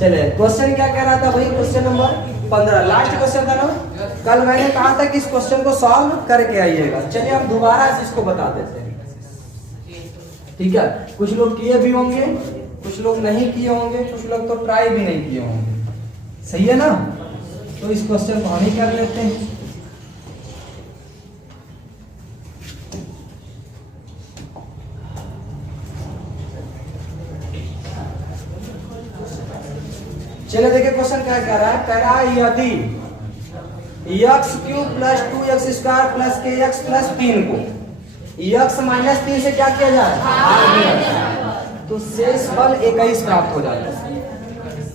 चले क्वेश्चन क्या कह रहा था भाई, क्वेश्चन नंबर 15 लास्ट क्वेश्चन था ना। कल मैंने कहा था कि इस क्वेश्चन को सॉल्व करके आइएगा। चलिए हम दोबारा इसको बता देते हैं, ठीक है। कुछ लोग किए भी होंगे, कुछ लोग नहीं किए होंगे, कुछ लोग तो ट्राई भी नहीं किए होंगे, सही है ना। तो इस क्वेश्चन को हम ही कर लेते हैं। चलिए देखिए क्वेश्चन क्या कह रहा है। कह रहा है यदि x cube plus 2x square plus के एक्स प्लस 3 को x माइनस 3 से क्या किया जाए, भाग दिया जाए, तो शेषफल 21 प्राप्त हो जाता है,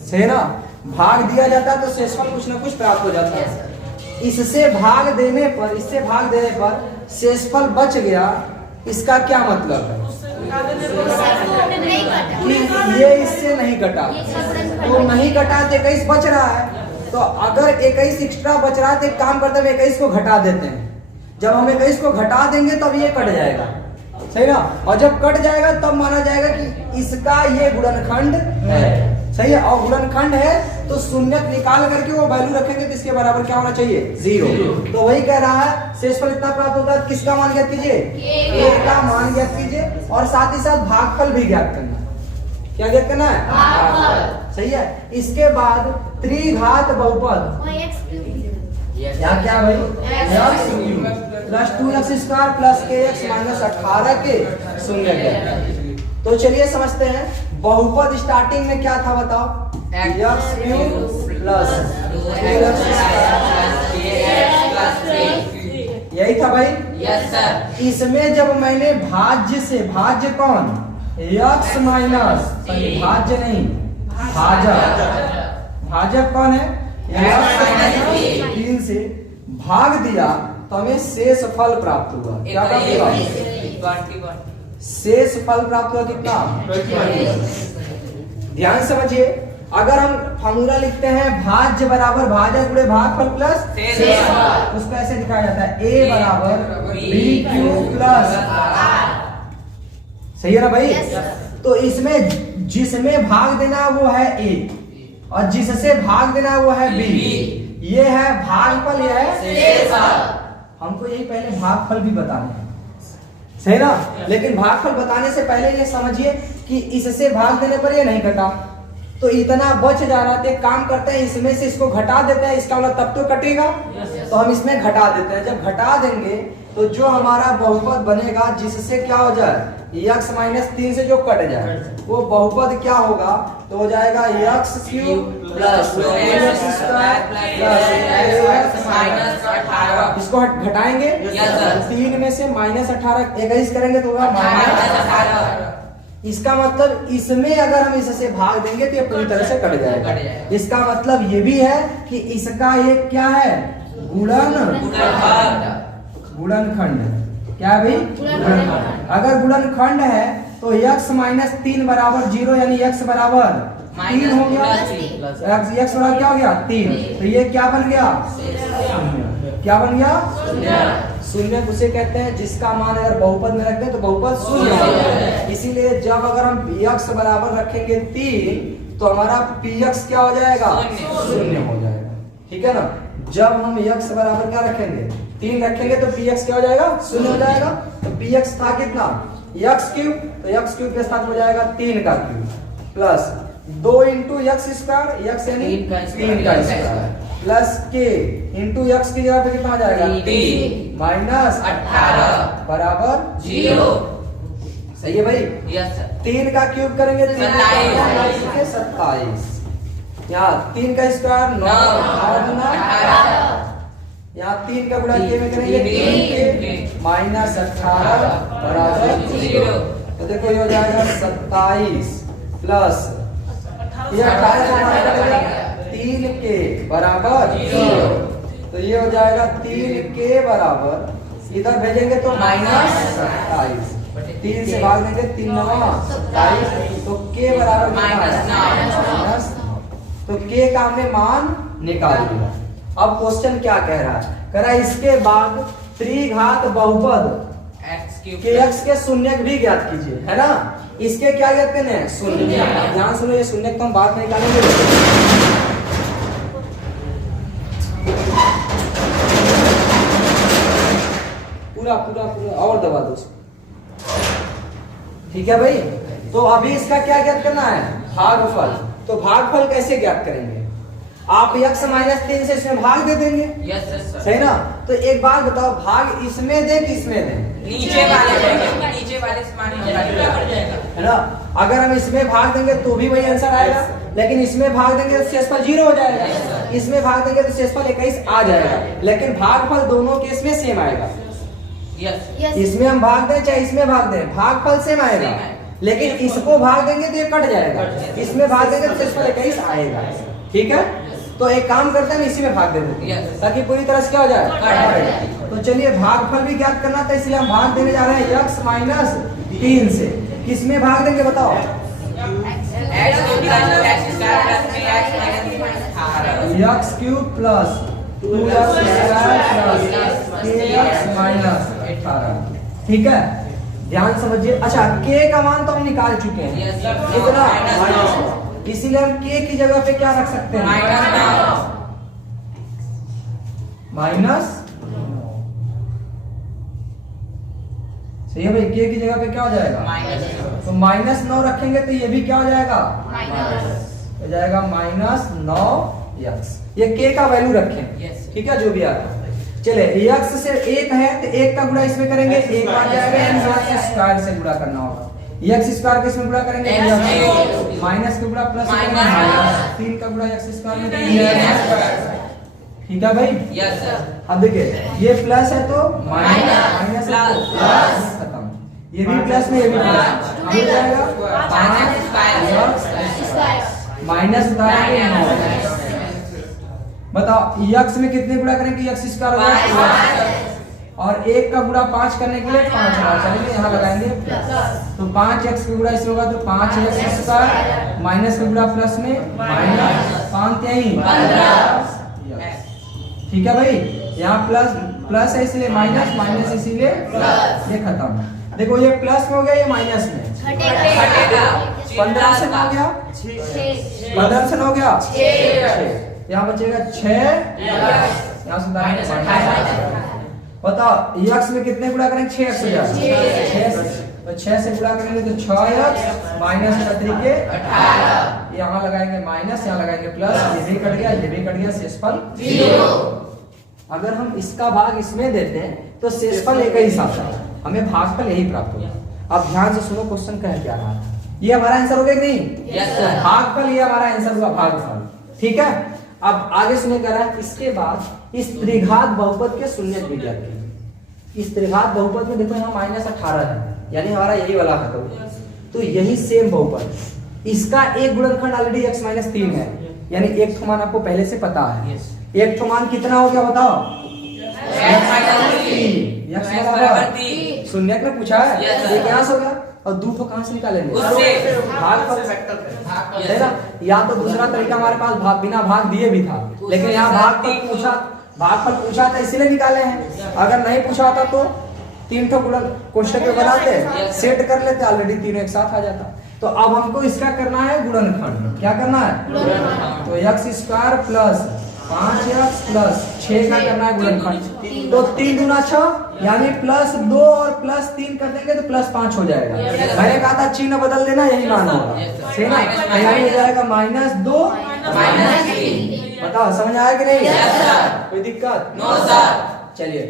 सही ना। भाग दिया जाता है तो शेषफल कुछ ना कुछ प्राप्त हो जाता है। इससे भाग देने पर, इससे भाग देने पर शेषफल बच गया, इसका क्या मतलब है कि ये इससे नहीं कटा, तो नहीं कटा तो 21 बच रहा है। तो अगर 21 एक्स्ट्रा बच रहा है तो एक काम करते हैं 21 को घटा देते हैं। जब हम 21 को घटा देंगे तब ये कट जाएगा, सही ना। और जब कट जाएगा तब माना जाएगा कि इसका ये गुणनखंड है, सही है। और गुणनखंड है तो शून्य निकाल करके वो वैल्यू रखेंगे तो इसके बराबर क्या होना चाहिए, 0। तो वही कह रहा है शेषफल इतना प्राप्त होता है। किसका मान ज्ञात कीजिए, a का मान ज्ञात कीजिए, और साथ ही साथ भागफल भी ज्ञात करना है। क्या ज्ञात करना है, भागफल, सही है। इसके बाद त्रिघात बहुपद यहाँ क्या भाई, x cube plus 2x square plus के एक्स माइनस 18 के शून्य ज्ञात। तो चलिए समझते हैं बहुपद स्टार्टिंग में क्या था बताओ, x क्यूब प्लस 2x यही था भाई, यस सर। इसमें जब मैंने भाज्य से, भाज्य कौन, x माइनस, भाज्य नहीं भाजक, भाजक कौन है, x 3 से भाग दिया तो हमें शेष फल प्राप्त हुआ। क्या प्राप्त हुआ, शेष फल प्राप्त हुआ कितना, ध्यान समझिए। अगर हम फॉर्मूला लिखते हैं भाज्य बराबर भाजक गुणे भागफल प्लस शेषफल, उसको ऐसे दिखाया जाता है a बराबर b क्यूब प्लस, सही है ना भाई। तो इसमें जिसमें भाग देना वो है a और जिससे भाग देना वो है b। ये है भागफल, ये है शेषफल। हमको यही पहले भागफल भी बताना है, सही ना। लेकिन भागफल बताने से पहले ये समझिए कि इससे भाग देने पर ये नहीं घटा, तो इतना बच जा रहा है। काम करते हैं इसमें से इसको घटा देते हैं, इसका मतलब तब तो कटेगा, तो हम इसमें घटा देते हैं। जब घटा देंगे तो जो हमारा बहुपद बनेगा जिससे क्या हो जाए, x माइनस 3 से जो कट जाए वो बहुपद क्या होगा, तो हो जाएगा x cube plus 2x square plus minus 18। इसको घटाएंगे 3 में से माइनस 18 21 करेंगे तो होगा माइनस 18। इसका मतलब इसमें अगर हम इससे भाग देंगे तो ये पूरी तरह से कट जाएगा। इसका मतलब ये भी है कि इसका ये क्या है, गुणनखंड। क्या है भाई, गुणनखंड। अगर गुणनखंड है तो x माइनस 3 बराबर 0, यानी x बराबर 3 हो गया, x बराबर क्या हो गया 3। तो ये क्या बन गया, क्या बन गया, शून्य। उसे कहते हैं जिसका मान अगर बहुपद में रखते हैं तो बहुपद शून्य है। इसीलिए जब अगर हम px बराबर रखेंगे 3 तो हमारा px क्या हो जाएगा, शून्य हो जाएगा, ठीक है ना। जब हम x बराबर क्या रखेंगे 3 रखेंगे तो px क्या हो जाएगा, शून्य हो जाएगा। तो px था कितना, x क्यूब, तो x क्यूब के साथ हो जाएगा 3 का cube plus 2 into x square, x यानी 3 का स्क्वायर प्लस के इंटू एक्स की जगह पे कितना आ जाएगा, 3 माइनस 18 बराबर 0। सही है भाई, यस सर। 3 का क्यूब करेंगे तो 27, यहाँ 3 का स्क्वायर 9 18, यहाँ 3 का गुणा के में करेंगे 3 के माइनस 18 बराबर 0। तो देखो ये हो जाएगा 27 प्लस ये 18 3 के बराबर 0। तो ये हो जाएगा 3 के बराबर, इधर भेजेंगे तो माइनस 27, 3 से भाग देंगे 3 9 27, तो के बराबर माइनस, तो के का हमने मान निकाल दिया। अब क्वेश्चन क्या कह रहा है, कह रहा है इसके बाद त्रिघात बहुपद x के x के शून्य भी ज्ञात कीजिए, है ना। इसके क्या कहते हैं? शून्य। ध्यान सुनो, ये शून्य को हम बाद में निकालेंगे। पूरा पूरा पूरा और दबा दो, ठीक है भाई। तो अभी इसका क्या ज्ञात करना है? भागफल। तो भागफल कैसे ज्ञात करेंगे? आप x माइनस 3 से इसमें भाग दे देंगे, सही ना? तो एक बात बताओ, भाग इसमें दे कि इसमें दे? नीचे वाले से है ना? अगर हम इसमें भाग देंगे तो भी वही आंसर आएगा, लेकिन इसमें भाग देंगे तो शेषफल 0 हो जाएगा, इसमें भाग देंगे तो शेषफल 21 आ जाएगा। लेकिन भागफल दोनों केस में सेम आएगा। इसमें हम भाग दें चाहे इसमें भाग दें, भागफल सेम आएगा। लेकिन इसको भाग देंगे तो ये कट जाएगा, इसमें भाग देंगे तो शेषफल 21 आएगा, ठीक है? तो एक काम करते हैं, इसी में भाग दे देते हैं ताकि पूरी तरह से क्या हो जाए। तो चलिए भागफल भी ज्ञात करना था, इसलिए हम भाग देने जा रहे हैं x माइनस 3 से। किसमें भाग देंगे बताओ? x cube plus 2x square plus kx minus 18, ठीक है? ध्यान समझिए। अच्छा, k का मान तो हम निकाल चुके हैं, कितना? माइनस। इसीलिए हम k की जगह पे क्या रख सकते हैं? माइनस। सही है भाई, k की जगह पे क्या हो जाएगा? तो -9 रखेंगे तो ये भी क्या हो जाएगा? हो जाएगा -9x। ये k का वैल्यू रखें, ठीक है? जो भी आता है। चले, x से 1 है तो 1 का गुणा इसमें करेंगे, 1 आ जाएगा। x स्क्वायर से गुणा करना होगा, x स्क्वायर के इसमें गुणा करेंगे, माइनस का गुणा प्लस, 3 का गुणा x स्क्वायर में, ठीक है भाई? अब देखिए, ये प्लस है तो माइनस खत्म, ये भी प्लस में ये भी प्लस, हो जाएगा माइनस 9। बताओ x में कितने गुणा करेंगे? x स्क्वायर होगा, और 1 का गुणा 5 करने के लिए 5 होगा, चलिए यहाँ लगाएंगे तो 5x का गुणा इसमें होगा तो 5x स्क्वायर, माइनस का गुणा प्लस में माइनस 5 यही, ठीक है भाई? यहाँ प्लस प्लस है इसलिए माइनस, माइनस इसीलिए ये खत्म। देखो ये प्लस में हो गया, ये माइनस में 15 से हो गया, 15 से हो गया 6, यहाँ बचेगा 6, यहाँ से बताओ x में कितने गुणा करेंगे? 6x हो जाएगा, 6 से गुणा करेंगे तो 6x माइनस 18, यहाँ लगाएंगे माइनस, यहाँ लगाएंगे प्लस, ये भी कट गया, ये भी कट गया, शेषफल 0। अगर हम इसका भाग इसमें देते हैं तो शेषफल 21 आता है, हमें भागफल यही प्राप्त होगा। अब ध्यान से सुनो, क्वेश्चन कह क्या रहा है, ये हमारा आंसर हो गया कि नहीं? भागफल ये हमारा आंसर हुआ, भागफल, ठीक है? अब आगे सुने कह रहा है, इसके बाद इस त्रिघात बहुपद के शून्य भी ज्ञात कीजिए। इस त्रिघात बहुपद में देखो यहाँ -18 है, यानी हमारा यही वाला है, तो यही सेम बहुपद, इसका एक गुणनखंड ऑलरेडी x माइनस 3 है, यानी एक ठो मान आपको पहले से पता है। एक ठो मान कितना हो गया बताओ? शून्य ने पूछा है, ये क्या हो गया? और 2 ठो कहां से निकालेंगे? है ना? या तो दूसरा तरीका हमारे पास भाग बिना भाग दिए भी था, लेकिन यहाँ भागफल पूछा था इसीलिए निकाले हैं। अगर नहीं पूछा था तो 3 ठो क्वेश्चन पे बनाते, सेट कर लेते, ऑलरेडी तीनों एक साथ आ जाता। तो अब हमको इसका करना है गुणनखंड। क्या करना है? तो x square plus 5x plus 6 का करना है गुणनखंड। तो 3 दूना 6, यानी +2 और +3 कर देंगे तो +5 हो जाएगा। मैंने कहा था चिन्ह बदल देना, यही मान होगा, सही ना? यानी हो जाएगा -2 -3। बताओ समझ आया कि नहीं? कोई दिक्कत? No sir. चलिए,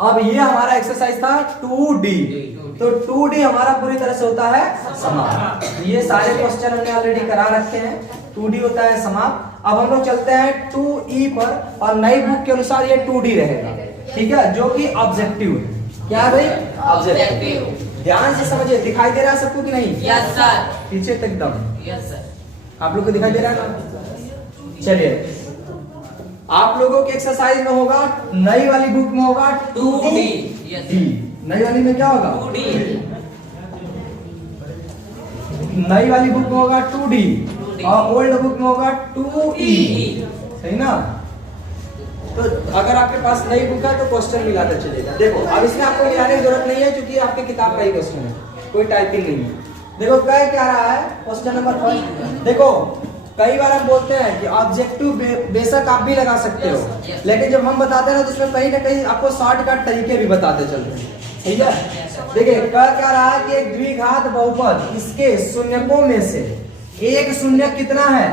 अब ये हमारा एक्सरसाइज था 2D। तो 2D हमारा पूरी तरह से होता है समाप्त। ये सारे क्वेश्चन हमने ऑलरेडी करा रखे हैं, 2D होता है समाप्त। अब हम लोग चलते हैं 2E पर, और नई बुक के अनुसार ये 2D रहेगा, ठीक है? जो कि ऑब्जेक्टिव है। क्या है भाई? ऑब्जेक्टिव। ध्यान से समझिए, दिखाई दे रहा है सबको कि नहीं? Yes sir. पीछे तक एकदम। Yes sir. आप लोग को दिखाई दे रहा है ना? चलिए, आप लोगों के एक्सरसाइज में होगा, नई वाली बुक में होगा 2D। नई वाली में क्या होगा? 2D। नई वाली बुक में होगा 2D, और ओल्ड बुक में होगा 2E, सही ना? तो अगर आपके पास नई बुक है तो क्वेश्चन मिलाता चलेगा। देखो, अब इसमें आपको मिलाने की जरूरत नहीं है, क्योंकि आपके किताब का ही क्वेश्चन है, कोई टाइपिंग नहीं है। देखो कह क्या रहा है क्वेश्चन नंबर फर्स्ट। देखो कई बार हम बोलते हैं कि ऑब्जेक्टिव बेशक आप भी लगा सकते हो, लेकिन जब हम बताते हैं ना तो इसमें कहीं ना कहीं आपको शॉर्टकट तरीके भी बताते चलते हैं, ठीक है। देखिए कह क्या रहा है कि एक द्विघात बहुपद इसके शून्यकों में से एक शून्य कितना है,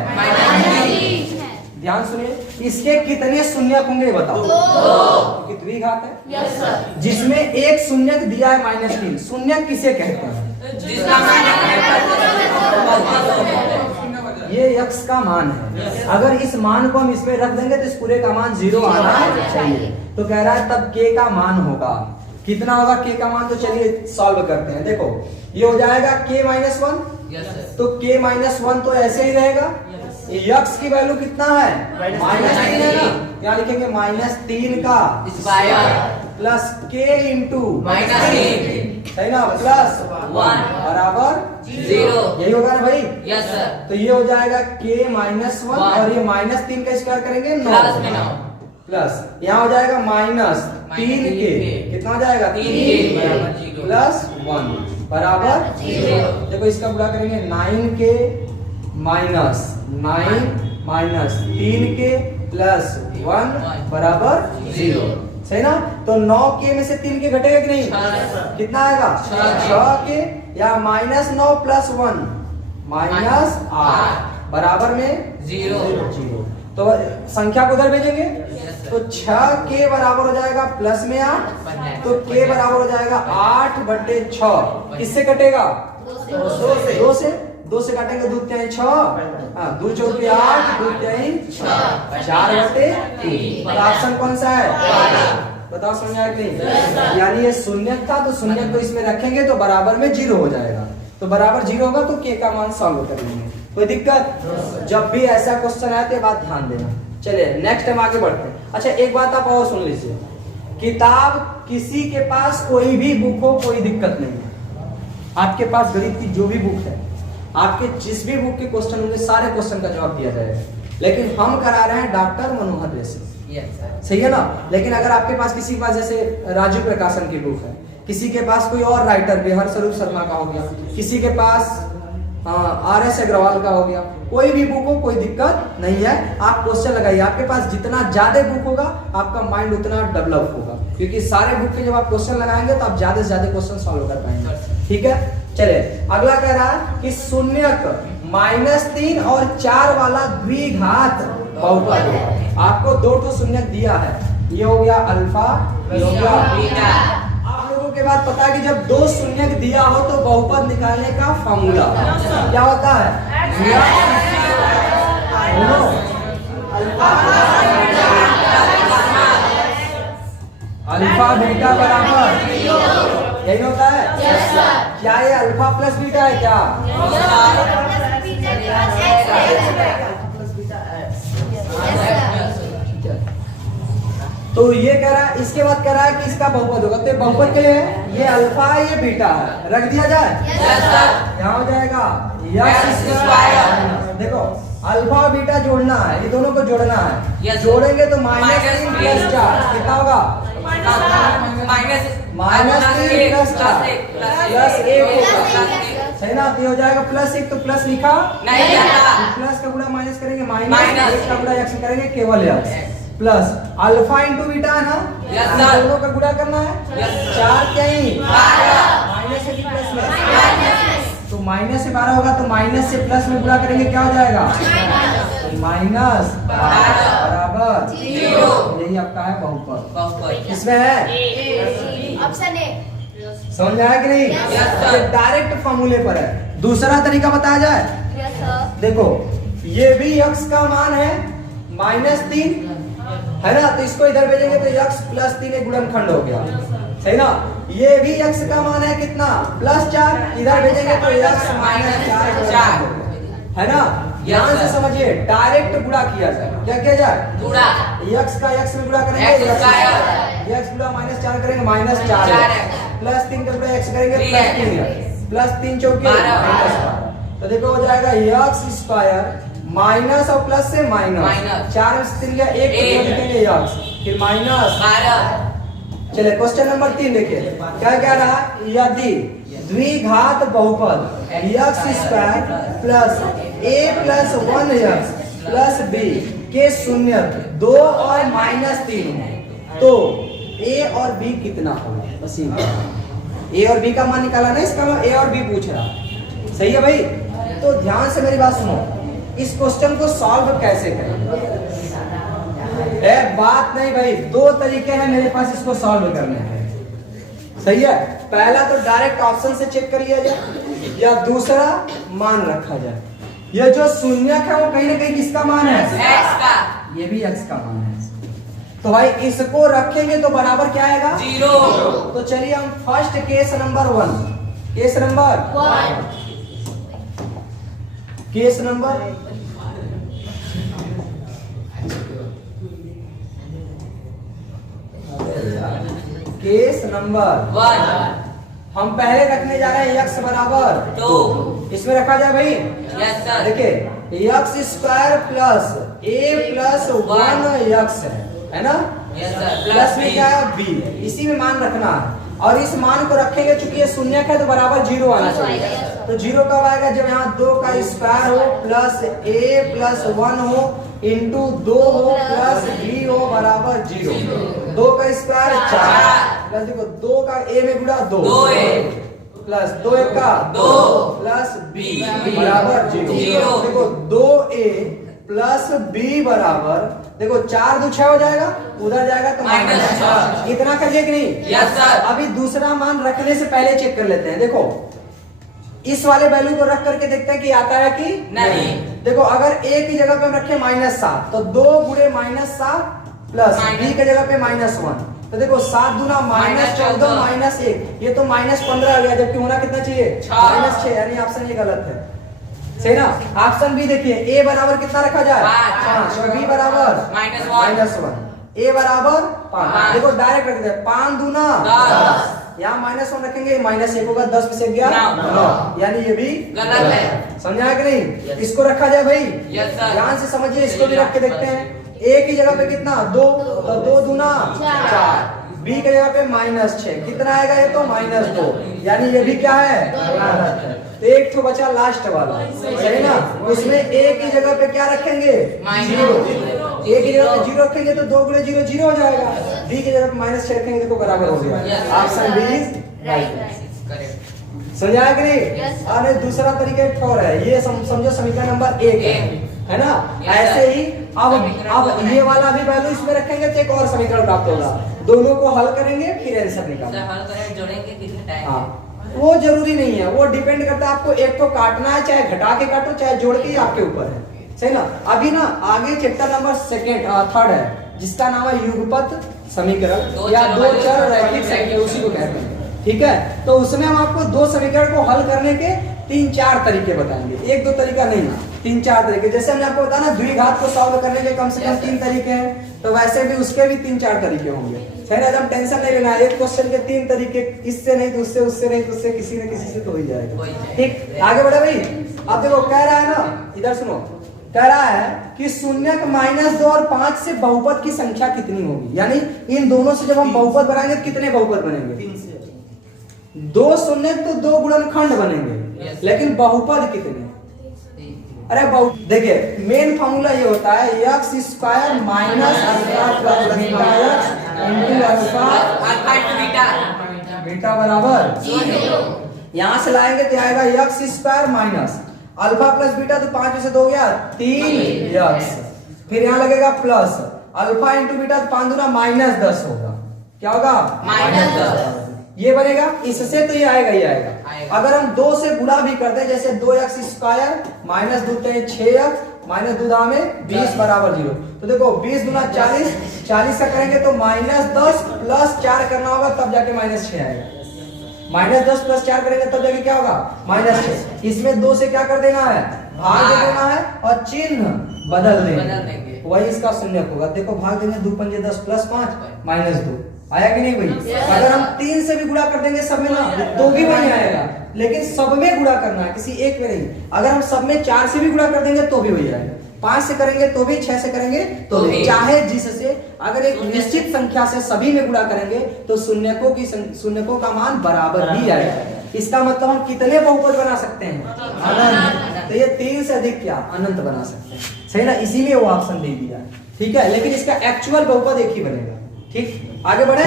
ध्यान सुनिए, इसके कितने शून्यक होंगे बताओ। क्योंकि द्विघात है यस सर। जिसमें एक शून्यक दिया है -3। शून्यक किसे कहते हैं? ये x का मान है। अगर इस मान को हम इसमें रख देंगे तो इस पूरे का मान 0 आना चाहिए। तो कह रहा है तब k का मान होगा कितना होगा k का मान। तो चलिए सॉल्व करते हैं। देखो ये हो जाएगा k -1, तो k -1 तो ऐसे ही रहेगा। x की वैल्यू कितना है, -3 है ना, यहाँ लिखेंगे -3 का स्क्वायर प्लस k इंटू -3 सही ना, प्लस 1 बराबर 0। यही होगा ना भाई। Yes sir. तो ये हो जाएगा k -1 और ये -3 का स्क्वायर करेंगे 9 प्लस में 9 प्लस यहाँ हो जाएगा -3k कितना हो जाएगा 3k बराबर 0 प्लस 1 बराबर 0। देखो इसका गुणा करेंगे 9k minus 9 minus 3k plus 1 बराबर 0, सही ना। तो 9k में से 3k घटेगा कि नहीं, कितना आएगा 6k या -9 प्लस 1 -8 बराबर में 0। तो संख्या को उधर भेजेंगे तो 6k बराबर हो जाएगा प्लस में 8, तो k बराबर हो जाएगा 8/6। किससे कटेगा, 2 से काटेंगे, 2 तिहाई 6, 2 चौके 8, 2 तिहाई 4/3। ऑप्शन कौन सा है, बताओ समझ आया कि नहीं। यानी ये शून्यक था तो शून्यक को इसमें रखेंगे तो बराबर में 0 हो जाएगा। तो बराबर 0 होगा तो k का मान सॉल्व कर लेंगे। कोई दिक्कत, जब भी ऐसा क्वेश्चन आए तो बात ध्यान देना। चलिए नेक्स्ट हम आगे बढ़ते हैं। अच्छा एक बात आप और सुन लीजिए, किताब किसी के पास कोई भी बुक हो कोई दिक्कत नहीं है। आपके पास गणित की जो भी बुक है, आपके जिस भी बुक के क्वेश्चन होंगे सारे क्वेश्चन का जवाब दिया जाएगा। लेकिन हम करा रहे हैं डॉक्टर मनोहर रेसी, सही है ना। लेकिन अगर आपके पास किसी के पास जैसे राजू प्रकाशन की बुक है, किसी के पास कोई और राइटर बिहार स्वरूप शर्मा का हो गया, किसी के पास RS अग्रवाल का हो गया, कोई भी बुक हो कोई दिक्कत नहीं है। आप क्वेश्चन लगाइए, आपके पास जितना ज्यादा बुक होगा आपका माइंड उतना डेवलप होगा, क्योंकि सारे बुक के जब आप क्वेश्चन लगाएंगे तो आप ज्यादा से ज्यादा क्वेश्चन सॉल्व कर पाएंगे, ठीक है। चलिए अगला कह रहा है कि शून्यक -3 और 4 वाला द्विघात बहुपद है। आपको 2 शून्यक दिया है, ये हो गया अल्फा, ये हो गया बीटा। आप लोगों के बाद पता है कि जब 2 शून्यक दिया हो तो बहुपद निकालने का फॉर्मूला क्या होता है, अल्फा बीटा बराबर यही होता है। क्या ये अल्फा प्लस बीटा है क्या, तो ये कह रहा है, इसके बाद कह रहा है कि इसका बहुपद होगा। तो बहुपद के लिए ये अल्फा है ये बीटा है, रख दिया जाए क्या हो जाएगा x²। देखो अल्फा और बीटा जोड़ना है, ये दोनों को जोड़ना है, जोड़ेंगे तो -3 + 4 कितना होगा, -3 + 4 +1 होगा, सही ना। तो हो जाएगा +1, तो प्लस लिखा नहीं जाता, प्लस का गुणा माइनस करेंगे, माइनस का गुणा x करेंगे, केवल x plus alpha into beta है ना, दोनों का गुणा करना है। 4 क्या ही माइनस से प्लस में, तो माइनस से 12 होगा, तो माइनस से प्लस में गुणा करेंगे क्या हो जाएगा, -12 बराबर 0। यही आपका है बहुपद, इसमें है ऑप्शन ए। समझ में आया कि नहीं, ये डायरेक्ट फॉर्मूले पर है। दूसरा तरीका बताया जाए, देखो ये भी x का मान है -3 है ना, तो इसको इधर भेजेंगे तो x + 3 एक गुणनखंड हो गया, सही ना। ये भी x का मान है कितना, +4, इधर भेजेंगे तो x -4 है ना। ध्यान से समझिए, डायरेक्ट गुणा किया जाए, क्या किया जाए, गुणा। x का x में गुणा करेंगे, x गुणा -4 करेंगे, -4 +3 का गुणा x करेंगे, +3 चौके -12। तो देखो हो जाएगा x² माइनस और प्लस से माइनस, 4 से 3 गया 1 लिखेंगे x, फिर -12। चलिए क्वेश्चन नंबर 3 देखिए क्या कह रहा है, यदि द्विघात बहुपद यक्स स्क्वायर प्लस ए प्लस 1 यक्स प्लस बी के शून्य 2 और -3 तो ए और बी कितना होगा? बस ए और बी का मान निकाला ना, इसका ए और बी पूछ रहा। सही है भाई? तो ध्यान से मेरी बात सुनो, इस क्वेश्चन को सॉल्व कैसे करें? बात नहीं भाई, दो तरीके हैं मेरे पास इसको सॉल्व करने हैं। सही है? पहला तो डायरेक्ट ऑप्शन से चेक कर लिया जाए या दूसरा मान रखा जाए। ये जो शून्यक है वो कहीं ना कहीं किसका मान है? x का। ये भी x का मान है। तो भाई इसको रखेंगे तो बराबर क्या आएगा? 0। तो चलिए हम first case number 1, case number 1 हम पहले रखने जा रहे हैं x बराबर 2। इसमें रखा जाए भाई। Yes sir. देखिए x square plus a plus 1 x है ना? Yes sir. प्लस में क्या है? b है। इसी में मान रखना है और इस मान को रखेंगे, चूंकि ये शून्य है तो बराबर 0 आना चाहिए। तो 0 कब आएगा? जब यहाँ 2 का स्क्वायर हो प्लस a प्लस 1 हो इंटू 2 हो प्लस b हो बराबर 0। 2 का स्क्वायर 4 प्लस देखो 2 का a में गुणा 2 प्लस 2 1 का 2 प्लस b बराबर 0। देखो 2a प्लस b बराबर देखो 4 2 6 हो जाएगा, उधर जाएगा तो -6। इतना कर लिया कि नहीं? Yes sir. अभी दूसरा मान रखने से पहले चेक कर लेते हैं। देखो इस वाले वैल्यू को रख करके देखते हैं कि आता है कि नहीं। देखो अगर a की जगह पे हम रखें -7 तो 2 गुणे -7 प्लस b की जगह पे -1 तो देखो 7 दूना -14 -1 ये तो -15 आ गया, जबकि होना कितना चाहिए? -6, यानी ऑप्शन ये गलत है। सही ना? ऑप्शन बी देखिए, a बराबर कितना रखा जाए? 5 और b बराबर -1 a बराबर 5। देखो डायरेक्ट रख दे, 5 दूना 10 यहाँ -1 रखेंगे, -1 होगा, 10 में से गया 9, यानी ये भी गलत है। समझा कि नहीं? इसको रखा जाए भाई। Yes sir. ध्यान से समझिए, इसको भी रख के देखते हैं। a की जगह पे कितना? 2 तो 2 दूना 4, b की जगह पे -6 कितना आएगा? ये तो -2, यानी ये भी क्या है? गलत है। तो एक तो बचा लास्ट वाला, सही ना? उसमें a की जगह पे क्या रखेंगे? 0। a की जगह पे 0 रखेंगे तो 2 गुणे 0 0 हो जाएगा। b की जगह पे -6 रखेंगे तो बराबर हो गया। Option B is right. समझा कि नहीं? अरे दूसरा तरीका एक और है, ये समझो समीकरण नंबर 1 है ना? ऐसे ही अब ये वाला भी वैल्यू इसमें रखेंगे तो एक और समीकरण प्राप्त होगा। दोनों को हल करेंगे फिर आंसर निकालेंगे। हल करें, जोड़ेंगे कितने टाइम? हाँ, वो जरूरी नहीं है, वो डिपेंड करता है आपको एक को काटना है, चाहे घटा के काटो चाहे जोड़ के, आपके ऊपर है। सही ना? अभी ना आगे चैप्टर नंबर 3 है जिसका नाम है युगपत समीकरण या दो चर रैखिक समीकरण, उसी को कहते हैं। ठीक है? तो उसमें हम आपको दो समीकरण को हल करने के 3-4 तरीके बताएंगे, 1-2 तरीका नहीं, 3-4 तरीके। जैसे हमने आपको बताया ना द्विघात को सॉल्व करने के कम से कम 3 तरीके हैं, तो वैसे भी उसके भी 3-4 तरीके होंगे। सही ना? जब टेंशन नहीं लेना, एक क्वेश्चन के 3 तरीके, इससे नहीं तो उससे, उससे नहीं तो उससे, किसी न किसी से तो हो ही जाएगा। ठीक, आगे बढ़े भाई। अब देखो कह रहा है ना, इधर सुनो, कह रहा है कि शून्यक -2 और 5 से बहुपद की संख्या कितनी होगी, यानी इन दोनों से जब हम बहुपद बनाएंगे तो कितने बहुपद बनेंगे? 2 शून्यक तो 2 गुणनखंड बनेंगे, लेकिन बहुपद कितने? अरे देखिए मेन फॉर्मूला ये होता है x square minus alpha plus beta x into alpha beta बराबर 0। यहाँ से लाएंगे तो आएगा x square minus alpha plus beta, तो 5 में से 2 गया 3x, फिर यहाँ लगेगा प्लस अल्फा इंटू बीटा, तो 5 दूना -10 होगा। क्या होगा? -10। ये बनेगा, इससे तो ये आएगा, ये आएगा। अगर हम 2 से गुणा भी कर दें, जैसे 2x square minus 2 6x minus 2 में 20 बराबर 0, तो देखो 20 दूना 40, 40 का करेंगे तो -10 प्लस 4 करना होगा, तब जाके -6 आएगा। -10 प्लस 4 करेंगे तब जाके क्या होगा? -6। इसमें 2 से क्या कर देना है? भाग दे देना है और चिन्ह बदल देंगे, वही इसका शून्यक होगा। देखो भाग देंगे, 2 पंजे 10 प्लस 5 -2 आया कि नहीं भाई? अगर हम 3 से भी गुणा कर देंगे सब में ना, तो भी वही आएगा, लेकिन सब में गुणा करना है, किसी एक में नहीं। अगर हम सब में 4 से भी गुणा कर देंगे तो भी वही आएगा, 5 से करेंगे तो भी, 6 से करेंगे तो भी, चाहे जिससे। अगर एक निश्चित संख्या से सभी में गुणा करेंगे तो शून्यकों का मान बराबर ही आएगा। इसका मतलब हम कितने बहुपद बना सकते हैं? अनंत। तो ये 3 से अधिक क्या अनंत बना सकते हैं, सही ना, इसीलिए वो ऑप्शन दे दिया, ठीक है। लेकिन इसका एक्चुअल बहुपद एक ही बनेगा, ठीक। आगे बढ़े,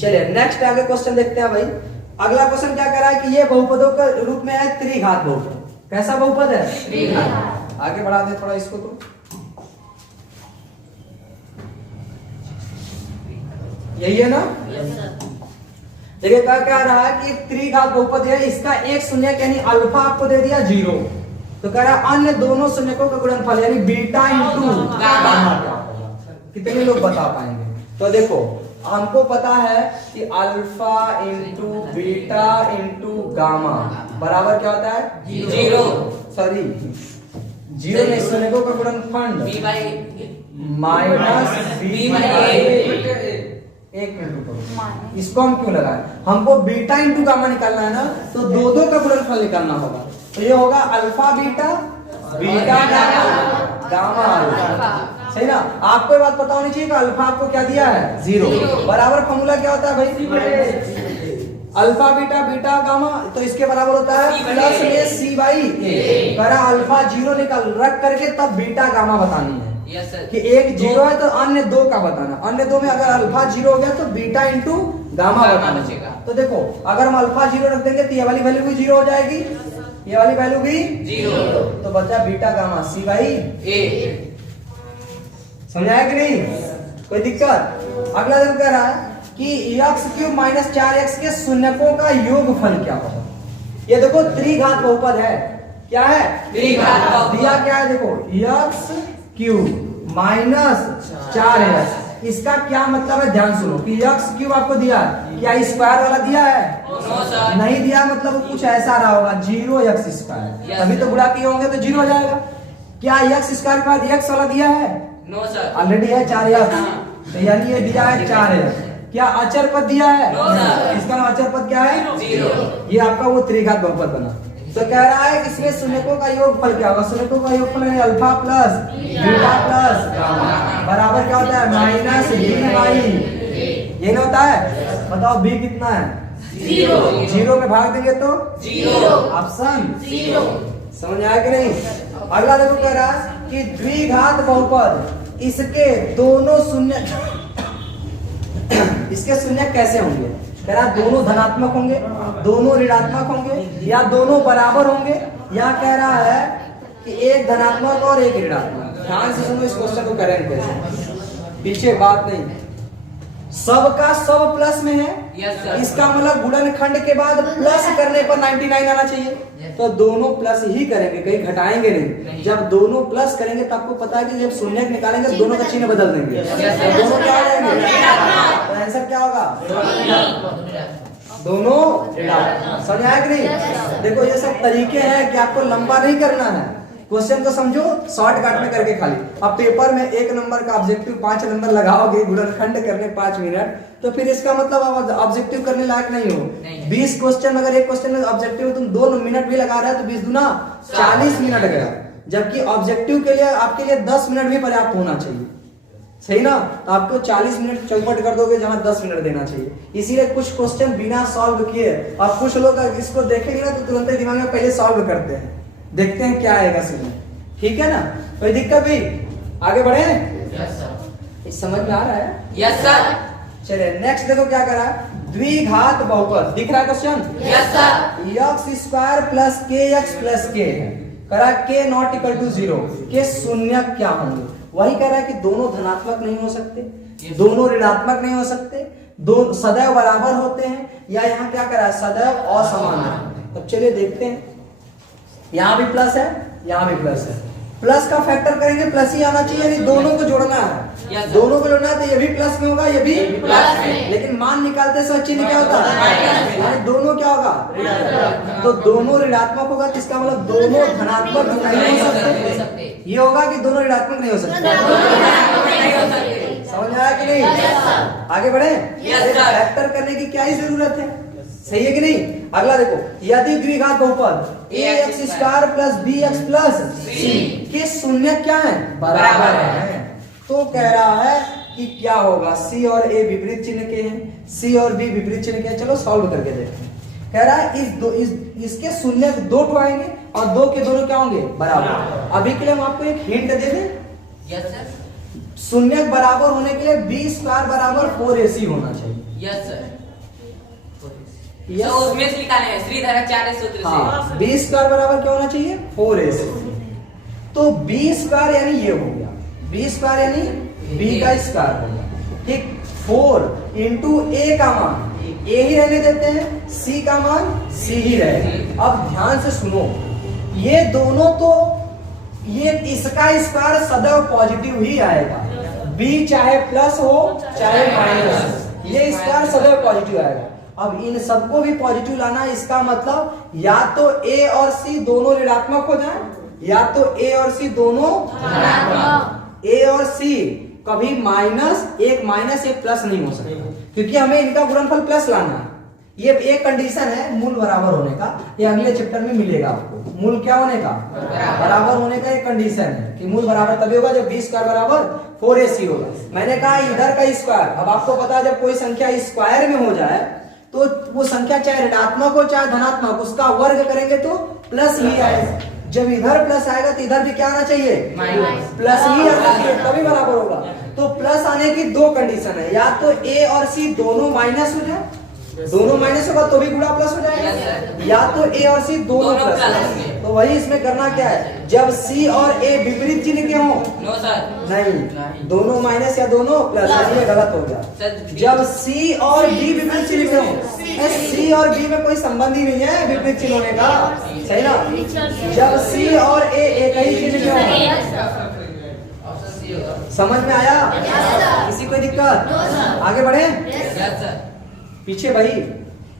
चलिए नेक्स्ट आगे क्वेश्चन देखते हैं भाई। अगला क्वेश्चन क्या करा है कि ये बहुपदों के रूप में है त्रिघात बहुपद। कैसा बहुपद है? त्रिघात। आगे बढ़ा दे थोड़ा इसको, तो यही है ना। देखिए क्या कह रहा है कि त्रिघात बहुपद है, इसका एक शून्यक यानी अल्फा आपको दे दिया 0, तो कह रहा है अन्य दोनों शून्यकों का गुणनफल यानी बीटा इंटू गामा। कितने लोग बता पाएंगे? तो देखो हमको पता है कि alpha into beta into gamma बराबर क्या होता है? 0। सॉरी 0 में शून्यकों का गुणनफल माइनस b/a। एक मिनट रुको, इसको हम क्यों लगाए? हमको बीटा इंटू गामा निकालना है ना, तो दो का गुणनफल निकालना होगा। तो ये होगा alpha beta beta gamma alpha, सही ना। आपको ये बात पता होनी चाहिए कि अल्फा आपको क्या दिया है? 0। बराबर फॉर्मूला क्या होता है भाई? अल्फा बीटा बीटा गामा, तो इसके बराबर होता है प्लस में c/a। करा अल्फा 0 निकाल रख करके तब बीटा गामा बतानी है। Yes sir. कि एक 0 है तो अन्य 2 का बताना, अन्य 2 में अगर अल्फा 0 हो गया तो बीटा इंटू गामा बताना। तो देखो अगर हम अल्फा 0 रख देंगे तो ये वाली वैल्यू भी 0 हो जाएगी, ये वाली वैल्यू भी 0, तो बचा बीटा गामा c/a। समझाया कि नहीं? कोई दिक्कत? अगला दिन कह रहा है कि x³ माइनस 4x के शून्यकों का योगफल क्या होगा। ये देखो त्रिघात बहुपद है, क्या है? त्रिघात बहुपद। दिया क्या है देखो, x³ माइनस 4x, इसका क्या मतलब है ध्यान सुनो कि x³ आपको दिया है, क्या स्क्वायर वाला दिया है? नहीं दिया, मतलब कुछ ऐसा रहा होगा 0x², तभी तो गुणा किए होंगे तो 0 हो जाएगा। क्या x² के बाद x वाला दिया है? No sir. ऑलरेडी है 4x, तो यानी ये दिया है 4x। क्या अचर पद दिया है? इसका अचर पद क्या है? 0। ये आपका वो त्रिघात बहुपद बना। तो कह रहा है इसमें शून्यकों का योगफल क्या होगा? शून्यकों का योगफल है alpha plus beta plus gamma बराबर क्या होता है? Minus b/a। ये ना होता है? बताओ b कितना है? 0 में भाग देंगे तो 0, ऑप्शन 0। समझ आया कि नहीं? अगला देखो कह रहा है कि द्विघात बहुपद, इसके दोनों शून्य इसके शून्य कैसे होंगे? कह रहा दोनों धनात्मक होंगे, दोनों ऋणात्मक होंगे, या दोनों बराबर होंगे, या कह रहा है कि एक धनात्मक और एक ऋणात्मक। ध्यान से सुनो इस क्वेश्चन को, करेंगे कैसे, पीछे बात नहीं। सब का सब प्लस में है, इसका मतलब गुणनखंड के बाद प्लस करने पर 99 आना चाहिए, तो दोनों प्लस ही करेंगे, कहीं घटाएंगे नहीं। जब दोनों प्लस करेंगे तो आपको पता है कि जब शून्य निकालेंगे तो दोनों का चिन्ह बदल देंगे, तो दोनों क्या हो जाएंगे? तो आंसर क्या होगा? दोनों ऋणात्मक। समझ आया कि नहीं? देखो ये सब तरीके हैं कि आपको लंबा नहीं करना है, क्वेश्चन को समझो शॉर्टकट में करके खाली। अब पेपर में 1 नंबर का ऑब्जेक्टिव 5 नंबर लगाओगे गुणनखंड करने 5 मिनट, तो फिर इसका मतलब आप ऑब्जेक्टिव करने लायक नहीं हो। 20 क्वेश्चन, अगर एक क्वेश्चन में ऑब्जेक्टिव तुम 2 मिनट भी लगा रहे हो तो 20 दूना 40 मिनट गया, जबकि ऑब्जेक्टिव के लिए आपके लिए 10 मिनट भी पर्याप्त होना चाहिए, सही ना। तो आपको 40 मिनट चौपट कर दोगे जहां 10 मिनट देना चाहिए। इसीलिए कुछ क्वेश्चन बिना सॉल्व किए, और कुछ लोग इसको देखेंगे ना तो तुरंत दिमाग में पहले सॉल्व करते हैं, देखते हैं क्या आएगा समझ, ठीक है ना। कोई दिक्कत भी? आगे बढ़े? Yes sir. समझ में आ रहा है? Yes sir. चलिए नेक्स्ट देखो क्या करा, द्विघात बहुपद। दिख रहा है question? Yes sir. x² plus kx plus k है, करा k नॉट इक्वल टू 0 के शून्य क्या होंगे? वही कह रहा है कि दोनों धनात्मक नहीं हो सकते, दोनों ऋणात्मक नहीं हो सकते, दो सदैव बराबर होते हैं, या यहाँ क्या करा है सदैव असमान है। अब चलिए देखते हैं, यहाँ भी प्लस है, यहाँ भी प्लस है, प्लस का फैक्टर करेंगे प्लस ही आना चाहिए, यानी दोनों को जोड़ना है, दोनों को जोड़ना है, तो ये भी प्लस में होगा, ये भी प्लस में, लेकिन मान निकालते समय चिन्ह क्या होता है? यानी दोनों क्या होगा? तो दोनों ऋणात्मक होगा, तो इसका मतलब दोनों धनात्मक नहीं हो सकते। ये होगा कि दोनों ऋणात्मक नहीं हो सकते। समझ आया कि नहीं? आगे बढ़े? फैक्टर करने की क्या ही जरूरत है, सही है कि नहीं? अगला देखो, यदि द्विघात बहुपद ax² plus bx plus c के शून्य क्या है? बराबर है, तो कह रहा है कि क्या होगा? c और a विपरीत चिन्ह के हैं, c और b विपरीत चिन्ह के हैं। चलो सॉल्व करके देखते हैं। कह रहा है इसके शून्य दो ठो आएंगे और दो के दोनों क्या होंगे बराबर। अभी के लिए हम आपको एक हिंट दे दें, यस सर, शून्य बराबर होने के लिए b स्क्वायर बराबर 4ac होना चाहिए। Yes sir, Yes. तो उसमें से निकाले हैं श्रीधराचार्य सूत्र से। हाँ, b स्क्वायर बराबर क्या होना चाहिए 4ac। तो b स्क्वायर यानी ये हो गया, b स्क्वायर यानी b का स्क्वायर हो गया, ठीक। 4 इंटू a का मान a ही रहने देते हैं, c का मान c ही रहेगा। अब ध्यान से सुनो, ये दोनों तो ये इसका स्क्वायर सदैव पॉजिटिव ही आएगा, b चाहे प्लस हो चाहे माइनस, ये स्क्वायर सदैव पॉजिटिव आएगा। अब इन सबको भी पॉजिटिव लाना है, इसका मतलब या तो a और c दोनों ऋणात्मक हो जाए या तो a और c दोनों धनात्मक। a और c कभी माइनस एक प्लस नहीं हो सकता, क्योंकि हमें इनका गुणनफल प्लस लाना है। ये एक कंडीशन है मूल बराबर होने का, ये अगले चैप्टर में मिलेगा आपको। मूल क्या होने का बराबर होने का एक कंडीशन है कि मूल बराबर तभी होगा जब b स्क्वायर बराबर 4ac होगा। मैंने कहा इधर का स्क्वायर, अब आपको पता है जब कोई संख्या स्क्वायर में हो जाए तो वो संख्या चाहे ऋणात्मक हो चाहे धनात्मक, उसका वर्ग करेंगे तो प्लस ही आएगा। जब इधर प्लस आएगा तो इधर भी क्या आना चाहिए प्लस ही आना चाहिए, तभी बराबर होगा। तो प्लस आने की दो कंडीशन है, या तो a और c दोनों माइनस हो जाए, दोनों माइनस होगा तो भी गुणा प्लस हो जाएगा, या तो a और c दोनों प्लस। तो वही इसमें करना क्या है, जब c और a विपरीत चिन्ह के हों, नो सर, नहीं दोनों माइनस या दोनों प्लस, ये गलत हो गया। जब c और b विपरीत चिन्ह के हों, c और b में कोई संबंध ही नहीं है विपरीत चिन्ह होने का, सही ना। जब c और a एक ही चिन्ह के हों, समझ में आया, किसी कोई दिक्कत, आगे बढ़े। यस सर, पीछे भाई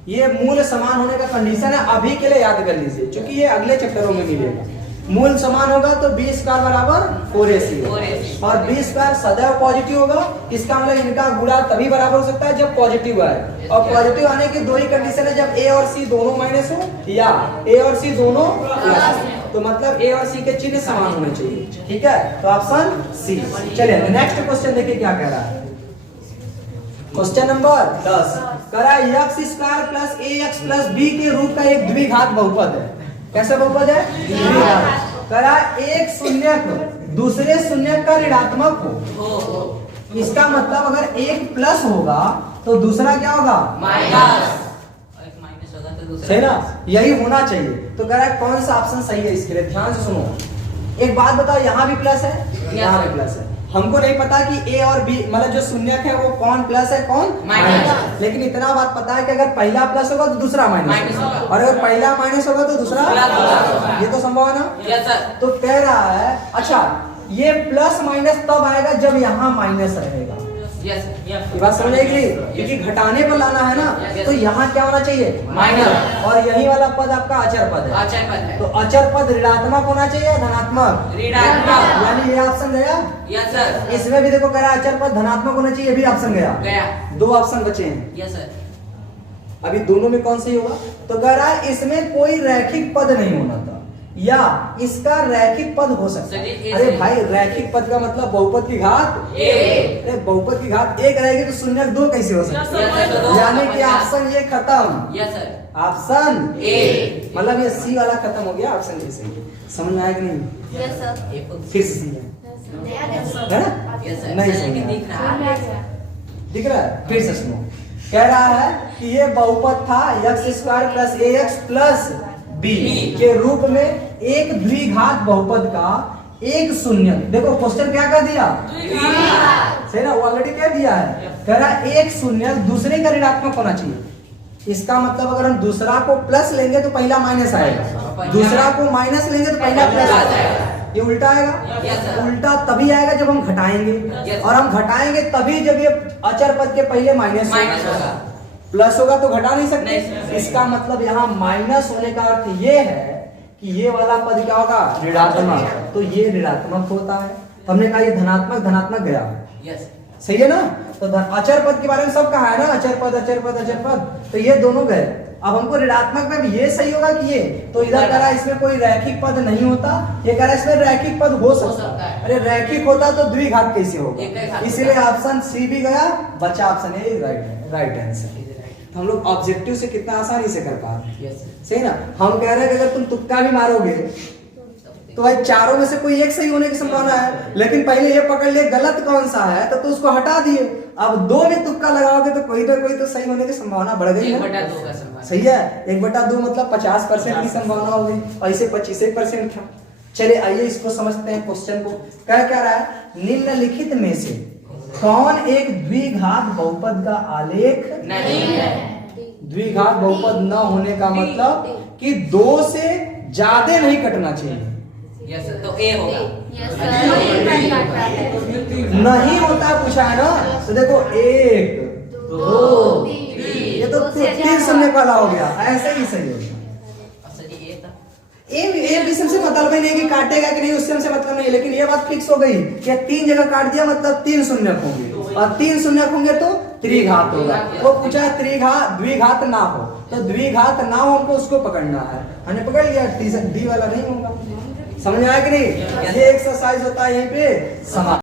ये मूल समान होने का कंडीशन है, अभी के लिए याद कर लीजिए क्योंकि ये अगले चैप्टरों में मिलेगा। मूल समान होगा तो b स्क्वायर बराबर 4ac और b स्क्वायर सदैव पॉजिटिव होगा। इसका मतलब इनका गुणा तभी बराबर हो सकता है जब पॉजिटिव आए, और पॉजिटिव आने की दो ही कंडीशन है, जब a और c दोनों माइनस हो या a और c दोनों प्लस। तो मतलब a और c के चिन्ह समान होने चाहिए, ठीक है। तो ऑप्शन सी। चलिए नेक्स्ट क्वेश्चन देखिए क्या कह रहा है। क्वेश्चन नंबर 10 करा x square plus ax plus b के रूप का एक द्विघात बहुपद है। कैसा बहुपद है द्विघात। करा एक शून्यक दूसरे शून्यक का ऋणात्मक हो, इसका मतलब अगर एक प्लस होगा तो दूसरा क्या होगा माइनस, एक माइनस होगा तो दूसरा सही ना, यही होना चाहिए। तो कह रहा है कौन सा ऑप्शन सही है इसके लिए, ध्यान से सुनो। एक बात बताओ, यहाँ भी प्लस है यहाँ भी प्लस है, हमको नहीं पता कि a और b मतलब जो शून्यक है वो कौन प्लस है कौन माइनस, लेकिन इतना बात पता है कि अगर पहला प्लस होगा तो दूसरा माइनस होगा, और अगर पहला माइनस होगा तो दूसरा होगा। ये तो संभव है ना। यस सर, तो कह रहा है अच्छा ये प्लस माइनस तब आएगा जब यहाँ माइनस रहेगा। यस ये बात समझ आएगी, क्योंकि घटाने पर लाना है ना, तो यहाँ क्या होना चाहिए माइनस, और यही वाला पद आपका अचर पद है। अचर पद है, तो अचर पद ऋणात्मक होना चाहिए या धनात्मक, ऋणात्मक। यानी ये ऑप्शन गया। यस सर, इसमें भी देखो कह रहा है अचर पद धनात्मक होना चाहिए, ये भी ऑप्शन गया। गया। दो ऑप्शन बचे हैं, यस सर, अभी दोनों में कौन सही होगा। तो कह रहा है इसमें कोई रैखिक पद नहीं होना था, या इसका रैखिक पद हो सकता है। अरे भाई रैखिक पद का मतलब बहुपद की घात एक। अरे बहुपद की घात एक रहेगी तो शून्य दो कैसे हो सकता है, यानी कि ऑप्शन ये खत्म। यस सर, ऑप्शन ए, मतलब ये सी वाला खत्म हो गया, ऑप्शन ए सही है। समझ में आया कि नहीं, यस सर, फिर से सी है ना, यस सर, नहीं सर, समझ दिख रहा है। दिख रहा है, फिर से सुनो। कह रहा है कि ये बहुपद था x square plus ax plus b के रूप में एक द्विघात बहुपद का एक शून्य। देखो क्वेश्चन क्या कर दिया सही ना, वो ऑलरेडी क्या दिया है, कह रहा है एक शून्य दूसरे का ऋणात्मक होना चाहिए। इसका मतलब अगर हम दूसरा को प्लस लेंगे तो पहला माइनस आएगा, दूसरा को माइनस लेंगे तो पहला प्लस आएगा। ये उल्टा आएगा, उल्टा तभी आएगा जब हम घटाएंगे, और हम घटाएंगे तभी जब ये अचर पद के पहले माइनस होगा, प्लस होगा तो घटा नहीं सकते। नहीं। इसका मतलब यहाँ माइनस होने का अर्थ ये है कि ये वाला पद क्या होगा ऋणात्मक, तो ये ऋणात्मक होता है। तो हमने कहा ये धनात्मक धनात्मक गया, यस सही है ना। तो अचर पद के बारे में सब कहा है ना, अचर पद अचर पद अचर पद, तो ये दोनों गए। अब हमको ऋणात्मक में भी ये सही होगा कि ये, तो इधर कह रहा है इसमें कोई रैखिक पद नहीं होता, ये कह रहा है इसमें रैखिक पद हो सकता है। अरे रैखिक होता तो द्विघात कैसे होगा, इसीलिए ऑप्शन सी भी गया, बचा ऑप्शन ए राइट आंसर। तो हम लोग ऑब्जेक्टिव से कितना आसानी से कर पाते। यस सही ना। हम कह रहे हैं कि अगर तुम तुक्का भी मारोगे तो भाई चारों में से कोई एक सही होने की संभावना है, लेकिन पहले ये पकड़ लिए गलत कौन सा है तो उसको हटा दिए। अब 2 में तुक्का लगाओगे तो कोई ना कोई तो सही होने की संभावना बढ़ गई ना। 1/2 का संभावना। सही है, 1/2 मतलब 50% की संभावना हो गई, और इसे 25% था। चलिए आइए इसको समझते हैं क्वेश्चन को। क्या रहा है, निम्नलिखित में से कौन एक द्विघात बहुपद का आलेख नहीं है। द्विघात बहुपद न होने का मतलब कि 2 से ज्यादा नहीं कटना चाहिए। यस तो ए होगा। नहीं होता पूछा है ना, तो देखो 1 2 ये तो 3 सुनने वाला हो गया, ऐसे ही सही हो गया। अच्छा जी ए था। ए विषम से मतलब ही नहीं कि काटेगा कि नहीं, उससे हमसे मतलब नहीं, लेकिन ये बात फिक्स हो गई कि 3 जगह काट दिया मतलब 3 शून्य होंगे, और 3 शून्य होंगे तो त्रिघात होगा। वो पूछा द्विघात ना हो, तो द्विघात ना हो हमको उसको पकड़ना है, हमने पकड़ लिया, डी वाला नहीं होगा। समझ आया कि नहीं। ये एक्सरसाइज होता है यहीं पे समाप्त।